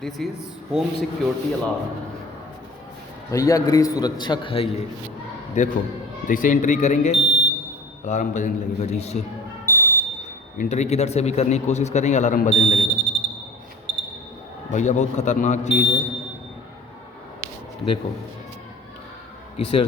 This is home security alarm. भैया गृह सुरक्षक है ये। देखो जैसे एंट्री करेंगे अलार्म बजने लगेगा, जैसे एंट्री किधर से भी करने की कोशिश करेंगे अलार्म बजने लगेगा। भैया बहुत ख़तरनाक चीज़ है। देखो किसे